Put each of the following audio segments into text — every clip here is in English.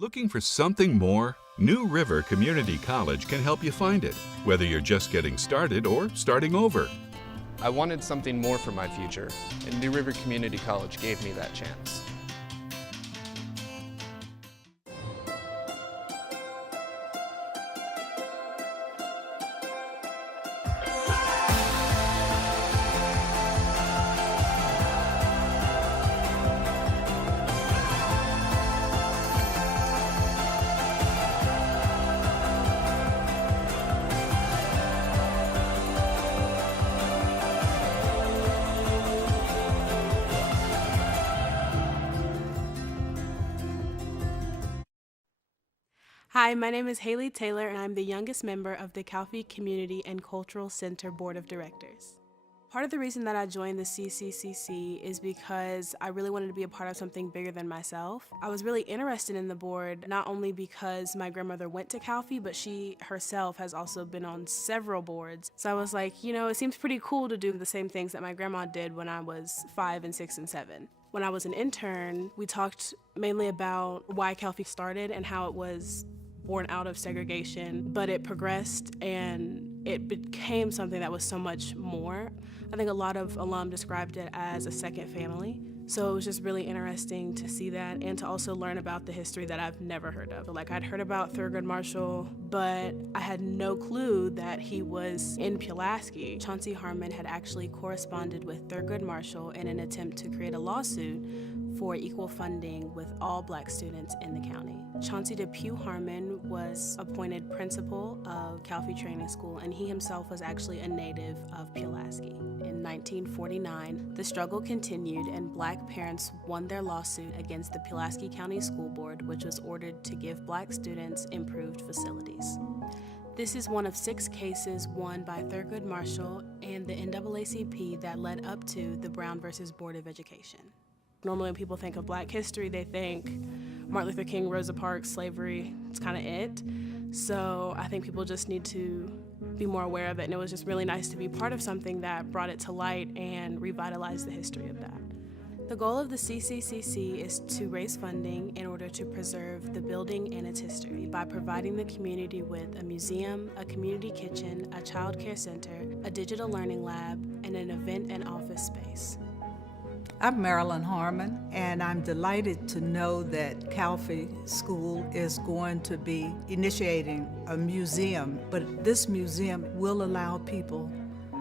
Looking for something more? New River Community College can help you find it, whether you're just getting started or starting over. I wanted something more for my future, and New River Community College gave me that chance. Hi, my name is Haley Taylor, and I'm the youngest member of the Calfee Community and Cultural Center Board of Directors. Part of the reason that I joined the CCCC is because I really wanted to be a part of something bigger than myself. I was really interested in the board, not only because my grandmother went to Calfee, but she herself has also been on several boards. So I was like, it seems pretty cool to do the same things that my grandma did when I was 5 and 6 and 7. When I was an intern, we talked mainly about why Calfee started and how it was born out of segregation, but it progressed and it became something that was so much more. I think a lot of alum described it as a second family. So it was just really interesting to see that and to also learn about the history that I've never heard of. Like, I'd heard about Thurgood Marshall, but I had no clue that he was in Pulaski. Chauncey Harmon had actually corresponded with Thurgood Marshall in an attempt to create a lawsuit for equal funding with all Black students in the county. Chauncey Depew Harmon was appointed principal of Calfee Training School, and he himself was actually a native of Pulaski. In 1949, the struggle continued, and Black parents won their lawsuit against the Pulaski County School Board, which was ordered to give Black students improved facilities. This is one of 6 cases won by Thurgood Marshall and the NAACP that led up to the Brown versus Board of Education. Normally when people think of Black history, they think Martin Luther King, Rosa Parks, slavery, it's kind of it. So I think people just need to be more aware of it, and it was just really nice to be part of something that brought it to light and revitalized the history of that. The goal of the CCCC is to raise funding in order to preserve the building and its history by providing the community with a museum, a community kitchen, a child care center, a digital learning lab, and an event and office space. I'm Marilyn Harmon, and I'm delighted to know that Calfee School is going to be initiating a museum, but this museum will allow people,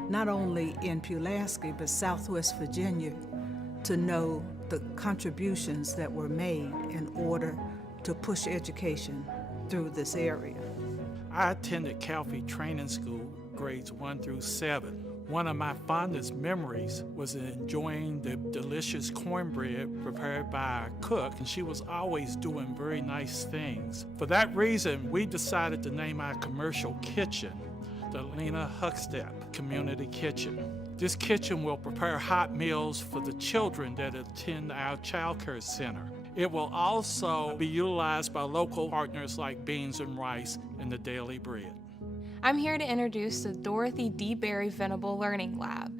not only in Pulaski, but Southwest Virginia, to know the contributions that were made in order to push education through this area. I attended Calfee Training School, grades 1 through 7. One of my fondest memories was enjoying the delicious cornbread prepared by our cook, and she was always doing very nice things. For that reason, we decided to name our commercial kitchen the Lena Huckstep Community Kitchen. This kitchen will prepare hot meals for the children that attend our child care center. It will also be utilized by local partners like Beans and Rice and the Daily Bread. I'm here to introduce the Dorothy D. Berry Venable Learning Lab.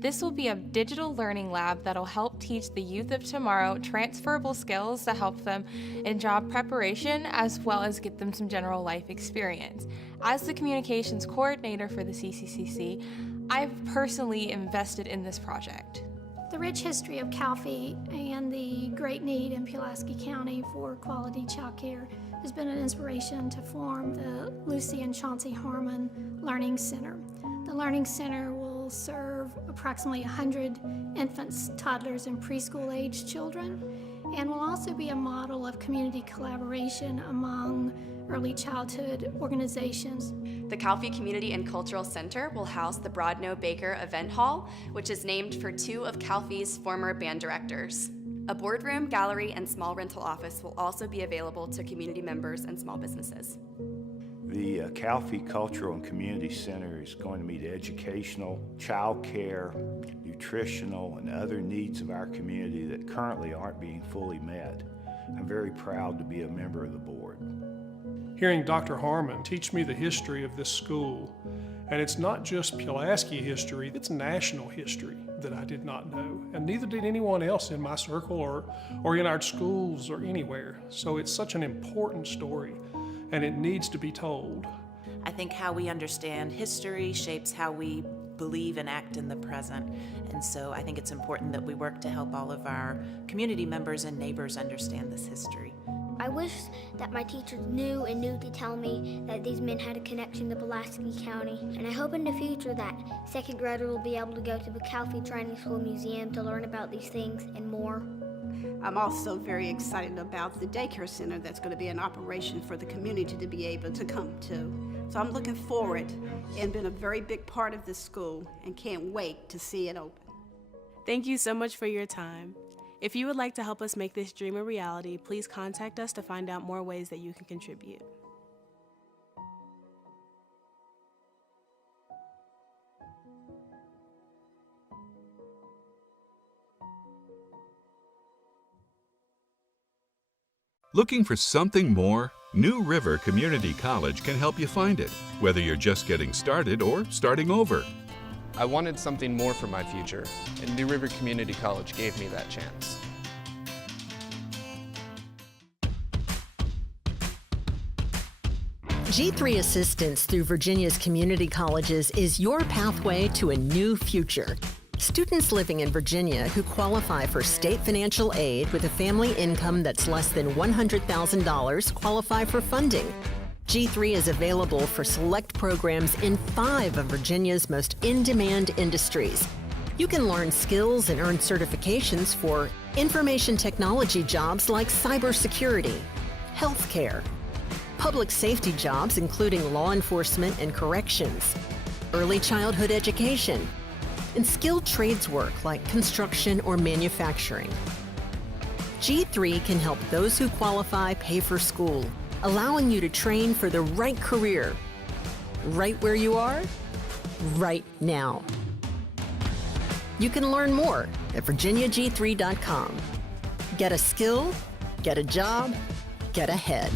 This will be a digital learning lab that'll help teach the youth of tomorrow transferable skills to help them in job preparation as well as get them some general life experience. As the communications coordinator for the CCCC, I've personally invested in this project. The rich history of Calfee and the great need in Pulaski County for quality child care has been an inspiration to form the Lucy and Chauncey Harmon Learning Center. The Learning Center will serve approximately 100 infants, toddlers, and preschool-aged children, and will also be a model of community collaboration among early childhood organizations. The Calfee Community and Cultural Center will house the Broadnoe Baker Event Hall, which is named for 2 of Calfee's former band directors. A boardroom, gallery, and small rental office will also be available to community members and small businesses. The Calfee Cultural and Community Center is going to meet educational, child care, nutritional, and other needs of our community that currently aren't being fully met. I'm very proud to be a member of the board. Hearing Dr. Harmon teach me the history of this school, and it's not just Pulaski history, it's national history. that I did not know, and neither did anyone else in my circle or in our schools or anywhere. So it's such an important story, and it needs to be told. I think how we understand history shapes how we believe and act in the present. And so I think it's important that we work to help all of our community members and neighbors understand this history. I wish that my teachers knew to tell me that these men had a connection to Pulaski County. And I hope in the future that second graders will be able to go to the Calfee Training School Museum to learn about these things and more. I'm also very excited about the daycare center that's going to be in operation for the community to be able to come to. So I'm looking forward and been a very big part of this school and can't wait to see it open. Thank you so much for your time. If you would like to help us make this dream a reality, please contact us to find out more ways that you can contribute. Looking for something more? New River Community College can help you find it, whether you're just getting started or starting over. I wanted something more for my future, and New River Community College gave me that chance. G3 Assistance through Virginia's community colleges is your pathway to a new future. Students living in Virginia who qualify for state financial aid with a family income that's less than $100,000 qualify for funding. G3 is available for select programs in 5 of Virginia's most in-demand industries. You can learn skills and earn certifications for information technology jobs like cybersecurity, healthcare, public safety jobs including law enforcement and corrections, early childhood education, and skilled trades work like construction or manufacturing. G3 can help those who qualify pay for school, allowing you to train for the right career, right where you are, right now. You can learn more at virginiag3.com. Get a skill, get a job, get ahead.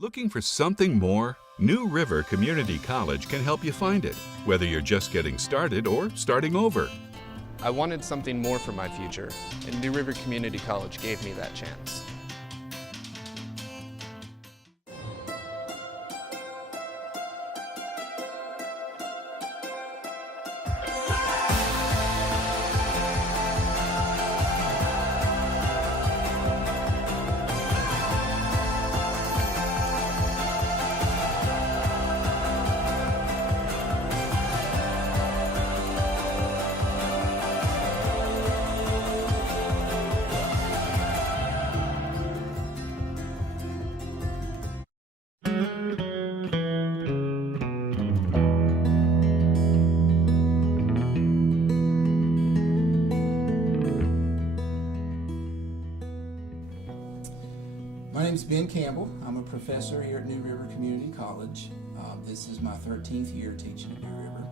Looking for something more? New River Community College can help you find it, whether you're just getting started or starting over. I wanted something more for my future, and New River Community College gave me that chance. My name is Ben Campbell. I'm a professor here at New River Community College. This is my 13th year teaching at New River.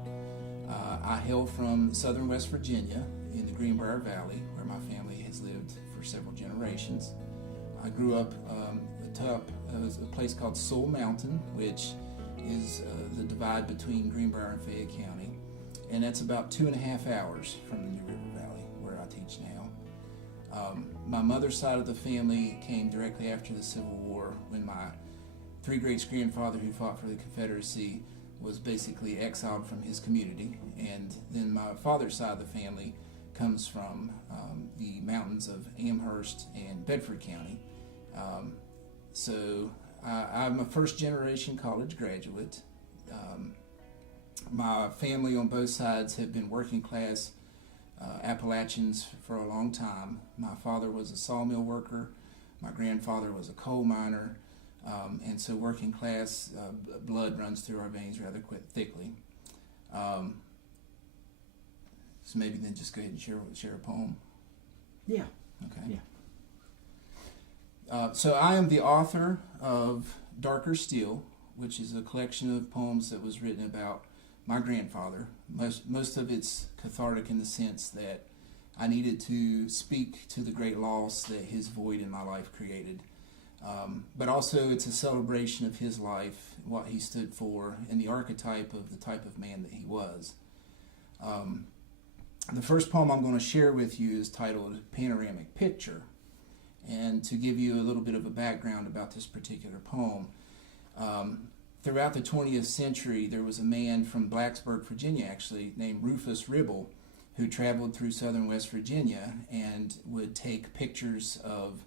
I hail from southern West Virginia in the Greenbrier Valley, where my family has lived for several generations. I grew up atop a place called Soul Mountain, which is the divide between Greenbrier and Fayette County, and that's about 2.5 hours from the New River Valley, where I teach now. My mother's side of the family came directly after the Civil War, when my great-grandfather who fought for the Confederacy was basically exiled from his community. And then my father's side of the family comes from the mountains of Amherst and Bedford County. So I'm a first-generation college graduate. My family on both sides have been working class Appalachians for a long time. My father was a sawmill worker. My grandfather was a coal miner. And so working class blood runs through our veins rather thickly. So maybe then just go ahead and share a poem. Yeah. Okay. Yeah. So I am the author of Darker Steel, which is a collection of poems that was written about my grandfather. Most of it's cathartic in the sense that I needed to speak to the great loss that his void in my life created. But also it's a celebration of his life, what he stood for, and the archetype of the type of man that he was. The first poem I'm going to share with you is titled Panoramic Picture. And to give you a little bit of a background about this particular poem, throughout the 20th century, there was a man from Blacksburg, Virginia, actually, named Rufus Ribble, who traveled through southern West Virginia and would take pictures of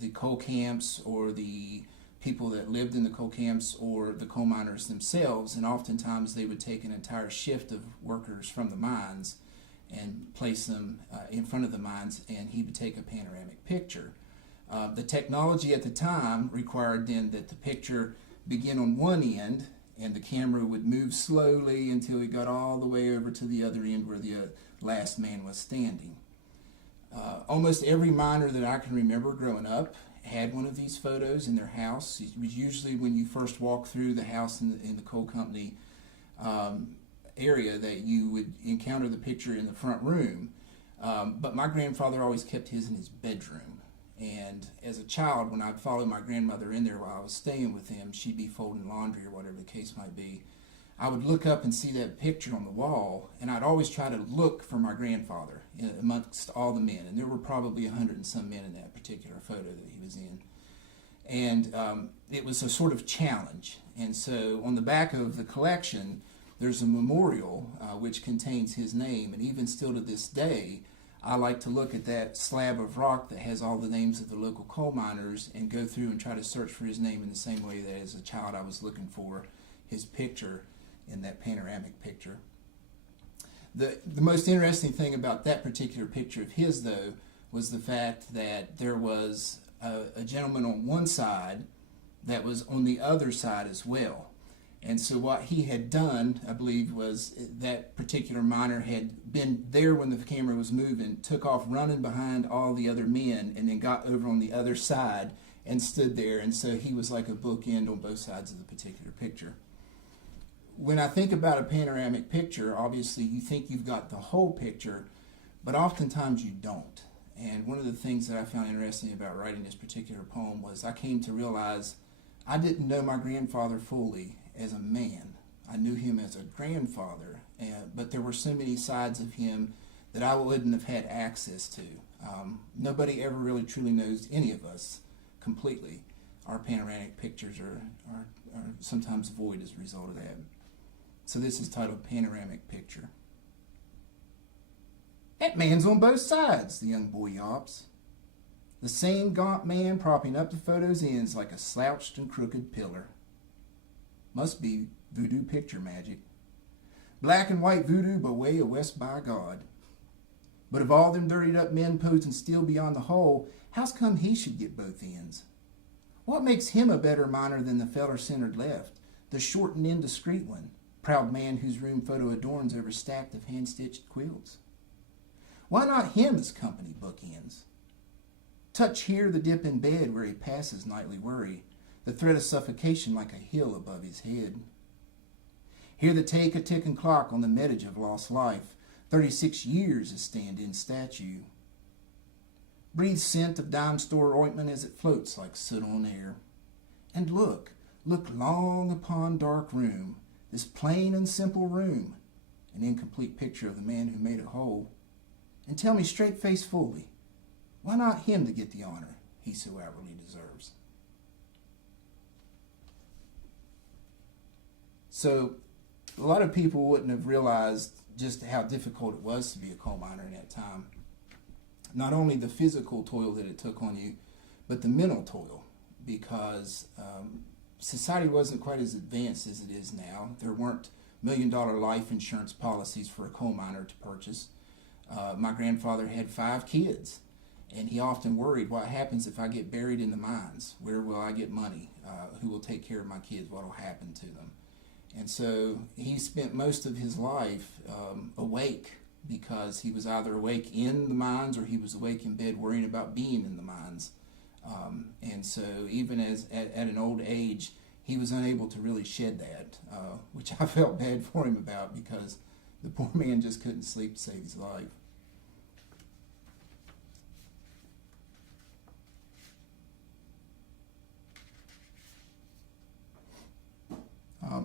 the coal camps or the people that lived in the coal camps or the coal miners themselves, and oftentimes they would take an entire shift of workers from the mines and place them in front of the mines, and he would take a panoramic picture. The technology at the time required then that the picture begin on one end and the camera would move slowly until it got all the way over to the other end where the last man was standing. Almost every miner that I can remember growing up had one of these photos in their house. It was usually when you first walk through the house in the coal company area that you would encounter the picture in the front room. But my grandfather always kept his in his bedroom. And as a child, when I'd follow my grandmother in there while I was staying with him, she'd be folding laundry or whatever the case might be, I would look up and see that picture on the wall, and I'd always try to look for my grandfather amongst all the men. And there were probably 100 and some men in that particular photo that he was in. And it was a sort of challenge. And so on the back of the collection, there's a memorial which contains his name. And even still to this day, I like to look at that slab of rock that has all the names of the local coal miners and go through and try to search for his name in the same way that as a child I was looking for his picture in that panoramic picture. The most interesting thing about that particular picture of his, though, was the fact that there was a gentleman on one side that was on the other side as well. And so what he had done, I believe, was that particular miner had been there when the camera was moving, took off running behind all the other men, and then got over on the other side and stood there. And so he was like a bookend on both sides of the particular picture. When I think about a panoramic picture, obviously you think you've got the whole picture, but oftentimes you don't. And one of the things that I found interesting about writing this particular poem was I came to realize I didn't know my grandfather fully as a man. I knew him as a grandfather, but there were so many sides of him that I wouldn't have had access to. Nobody ever really truly knows any of us completely. Our panoramic pictures are sometimes void as a result of that. So this is titled Panoramic Picture. That man's on both sides, the young boy yawps. The same gaunt man propping up the photo's ends like a slouched and crooked pillar. Must be voodoo picture magic. Black and white voodoo, but way a west by God. But of all them dirtied up men posing still beyond the hole, how's come he should get both ends? What makes him a better miner than the feller centered left, the short and indiscreet one, proud man whose room photo adorns over stacked of hand-stitched quilts? Why not him as company bookends? Touch here the dip in bed where he passes nightly worry, the threat of suffocation like a hill above his head. Hear the take a ticking clock on the metage of lost life, 36 years as stand in statue. Breathe scent of dime store ointment as it floats like soot on air. And look long upon dark room, this plain and simple room, an incomplete picture of the man who made it whole. And tell me straight-faced fully, why not him to get the honor he so outwardly deserves? So, a lot of people wouldn't have realized just how difficult it was to be a coal miner in that time. Not only the physical toil that it took on you, but the mental toil, because society wasn't quite as advanced as it is now. There weren't $1 million life insurance policies for a coal miner to purchase. My grandfather had 5 kids, and he often worried, what happens if I get buried in the mines? Where will I get money? Who will take care of my kids? What will happen to them? And so he spent most of his life awake, because he was either awake in the mines or he was awake in bed worrying about being in the mines. And so even at an old age, he was unable to really shed that, which I felt bad for him about, because the poor man just couldn't sleep to save his life.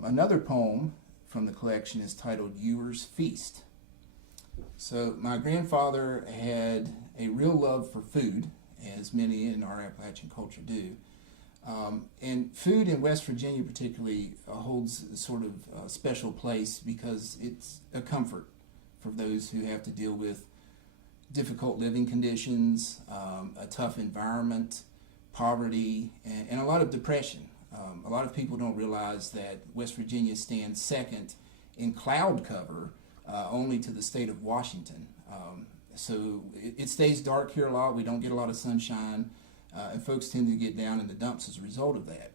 Another poem from the collection is titled Ewer's Feast. So my grandfather had a real love for food, as many in our Appalachian culture do. And food in West Virginia particularly holds a sort of special place, because it's a comfort for those who have to deal with difficult living conditions, a tough environment, poverty, and a lot of depression. A lot of people don't realize that West Virginia stands second in cloud cover, only to the state of Washington. So it stays dark here a lot. We don't get a lot of sunshine, and folks tend to get down in the dumps as a result of that.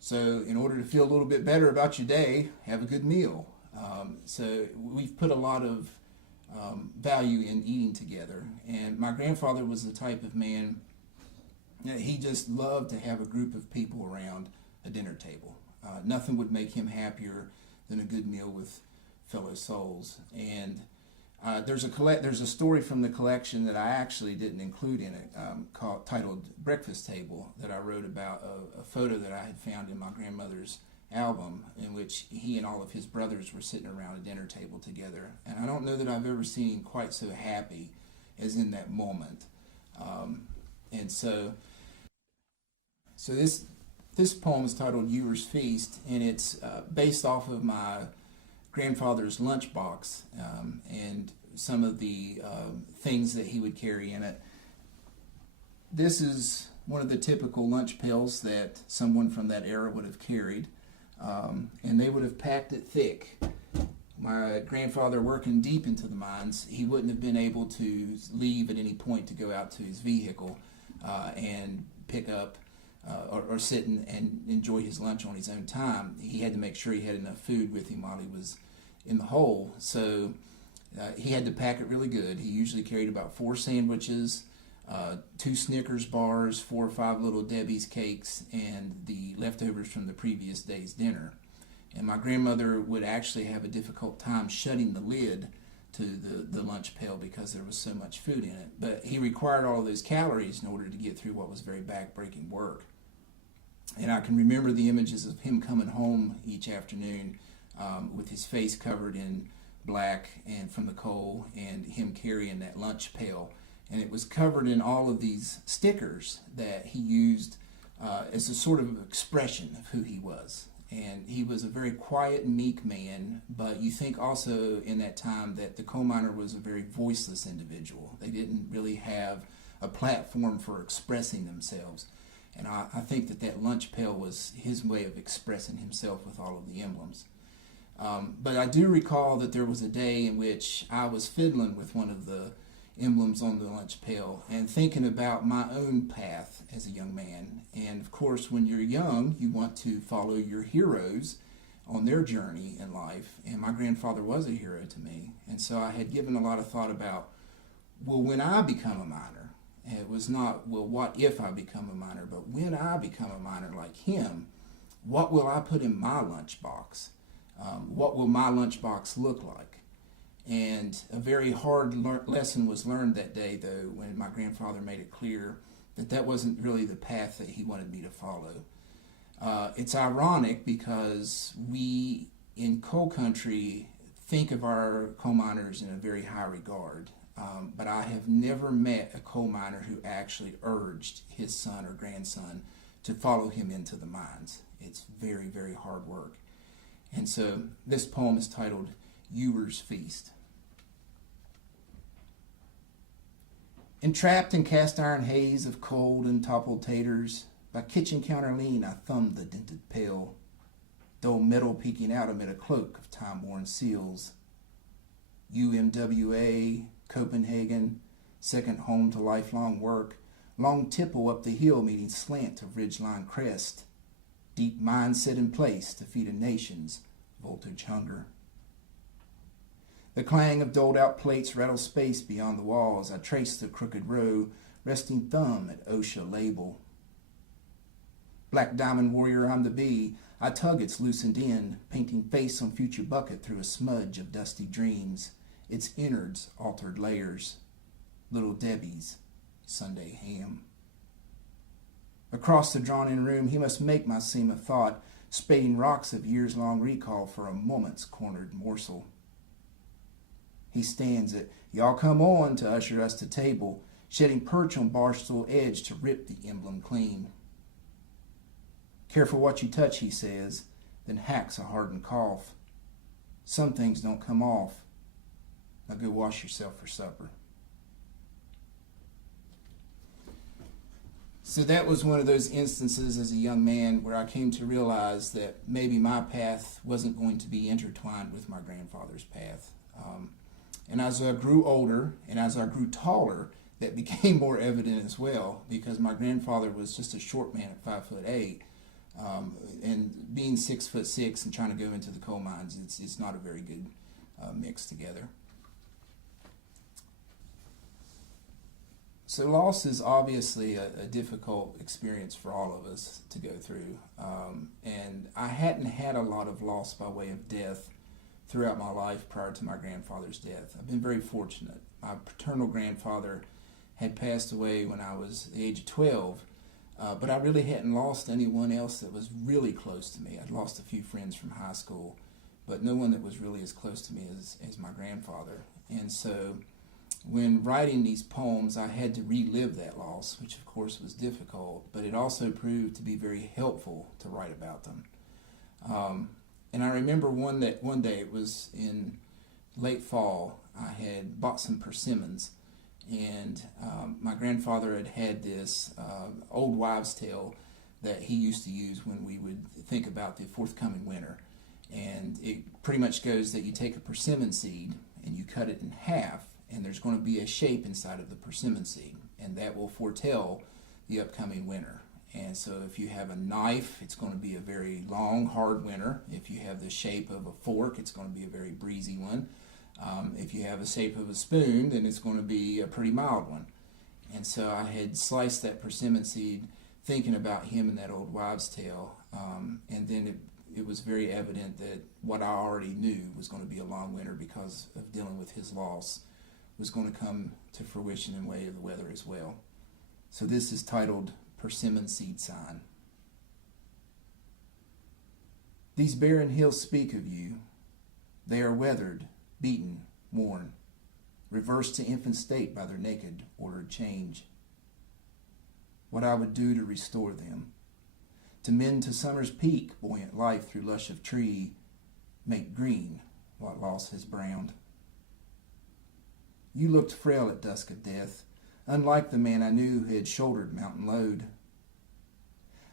So in order to feel a little bit better about your day, have a good meal. So we've put a lot of value in eating together. And my grandfather was the type of man that he just loved to have a group of people around a dinner table. Nothing would make him happier than a good meal with fellow souls. And there's a story from the collection that I actually didn't include in it, titled Breakfast Table, that I wrote about a photo that I had found in my grandmother's album, in which he and all of his brothers were sitting around a dinner table together. And I don't know that I've ever seen him quite so happy as in that moment. And so this poem is titled Ewer's Feast, and it's based off of my grandfather's lunchbox and some of the things that he would carry in it. This is one of the typical lunch pails that someone from that era would have carried, and they would have packed it thick. My grandfather, working deep into the mines, he wouldn't have been able to leave at any point to go out to his vehicle and pick up or sit and enjoy his lunch on his own time. He had to make sure he had enough food with him while he was in the hole. So he had to pack it really good. He usually carried about 4 sandwiches, 2 Snickers bars, 4 or 5 Little Debbie's cakes, and the leftovers from the previous day's dinner. And my grandmother would actually have a difficult time shutting the lid to the lunch pail because there was so much food in it. But he required all of those calories in order to get through what was very back-breaking work. And I can remember the images of him coming home each afternoon with his face covered in black and from the coal, and him carrying that lunch pail. And it was covered in all of these stickers that he used as a sort of expression of who he was. And he was a very quiet, meek man, but you think also in that time that the coal miner was a very voiceless individual. They didn't really have a platform for expressing themselves. And I think that lunch pail was his way of expressing himself with all of the emblems. But I do recall that there was a day in which I was fiddling with one of the emblems on the lunch pail and thinking about my own path as a young man. And of course, when you're young, you want to follow your heroes on their journey in life. And my grandfather was a hero to me. And so I had given a lot of thought about, well, when I become a miner, it was not, well, what if I become a miner, but when I become a miner like him, what will I put in my lunchbox? What will my lunchbox look like? And a very hard lesson was learned that day, though, when my grandfather made it clear that that wasn't really the path that he wanted me to follow. It's ironic because we in coal country think of our coal miners in a very high regard, but I have never met a coal miner who actually urged his son or grandson to follow him into the mines. It's very, very hard work. And so this poem is titled Ewer's Feast. Entrapped in cast iron haze of cold and toppled taters, by kitchen counter lean I thumbed the dented pail, dull metal peeking out amid a cloak of time-worn seals. UMWA, Copenhagen, second home to lifelong work, long tipple up the hill meeting slant of ridgeline crest, deep mine set in place to feed a nation's voltage hunger. The clang of doled-out plates rattled space beyond the walls. I traced the crooked row, resting thumb at OSHA label. Black diamond warrior I'm to be, I tug its loosened end, painting face on future bucket through a smudge of dusty dreams, its innards altered layers. Little Debbie's Sunday ham. Across the drawn-in room, he must make my seam of thought, spading rocks of years-long recall for a moment's cornered morsel. He stands at "Y'all come on" to usher us to table, shedding perch on barstool edge to rip the emblem clean. Careful what you touch, he says, then hacks a hardened cough. Some things don't come off. Now go wash yourself for supper. So that was one of those instances as a young man where I came to realize that maybe my path wasn't going to be intertwined with my grandfather's path. And as I grew older and as I grew taller, that became more evident as well, because my grandfather was just a short man at 5'8", and being 6'6" and trying to go into the coal mines, it's not a very good mix together. So loss is obviously a difficult experience for all of us to go through, and I hadn't had a lot of loss by way of death throughout my life prior to my grandfather's death. I've been very fortunate. My paternal grandfather had passed away when I was the age of 12, but I really hadn't lost anyone else that was really close to me. I'd lost a few friends from high school, but no one that was really as close to me as my grandfather. And so when writing these poems, I had to relive that loss, which of course was difficult, but it also proved to be very helpful to write about them. And I remember one day, it was in late fall, I had bought some persimmons, and my grandfather had this old wives' tale that he used to use when we would think about the forthcoming winter. And it pretty much goes that you take a persimmon seed and you cut it in half, and there's going to be a shape inside of the persimmon seed, and that will foretell the upcoming winter. And so if you have a knife, it's going to be a very long, hard winter. If you have the shape of a fork, it's going to be a very breezy one. If you have the shape of a spoon, then it's going to be a pretty mild one. And so I had sliced that persimmon seed thinking about him and that old wives' tale, and then it was very evident that what I already knew was going to be a long winter because of dealing with his loss was going to come to fruition in way of the weather as well. So this is titled Persimmon Seed Sign. These barren hills speak of you. They are weathered, beaten, worn, reversed to infant state by their naked, ordered change. What I would do to restore them, to mend to summer's peak, buoyant life through lush of tree, make green what loss has browned. You looked frail at dusk of death, unlike the man I knew who had shouldered mountain load.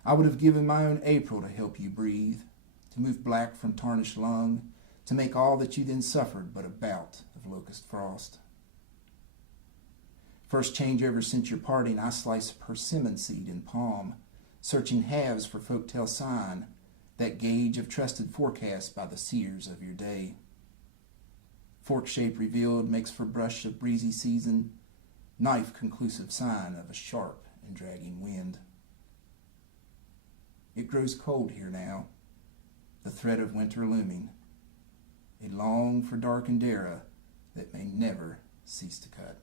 I would have given my own April to help you breathe, to move black from tarnished lung, to make all that you then suffered but a bout of locust frost. First change ever since your parting, I slice persimmon seed in palm, searching halves for folktale sign, that gauge of trusted forecast by the seers of your day. Fork shape revealed makes for brush of breezy season, knife conclusive sign of a sharp and dragging wind. It grows cold here now, the threat of winter looming, a long for darkened era that may never cease to cut.